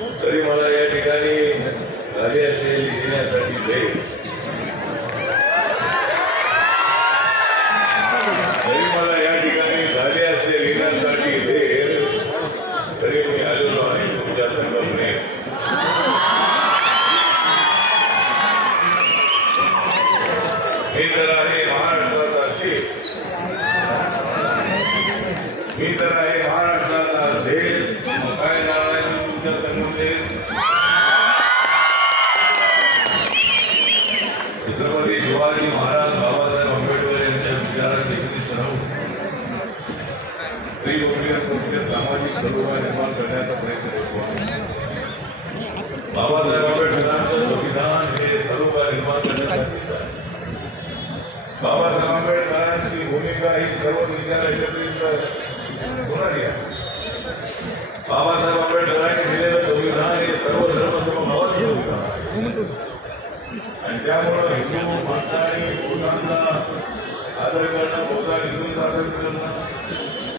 तरी मला या ठिकाणी झाले असेल लिहिण्यासाठी भेट, तरी मला या ठिकाणी झाले असेल लिहिण्यासाठी भेट, तरी मी आलेलो आहे तुमच्या संगमने। मी तर आहे महाराष्ट्राचा शेख, मी तर आहे महाराष्ट्राचा देश, काय नाव आहे तुमच्या संगमने? छत्रपती शिवाजी महाराज बाबासाहेब आंबेडकर यांच्या विचाराचे श्रम स्त्रीयोग्य सामाजिक सरोवर निर्माण करण्याचा प्रयत्न करतो। बाबासाहेब आंबेडकरांचं संविधान हे सरोवर निर्माण करण्यासाठी आहे। बाबासाहेब आंबेडकरांची भूमिका ही सर्व दिशा एकत्रित होणारी आहे। बाबासाहेब आंबेडकरांनी दिलेलं संविधान हे सर्व धर्म समभावाचे संविधान आहे आणि त्यामुळे हिंदू माता आणि भूतांचा आदर करणं, बौद्ध हिंदूंचा आदर करणं,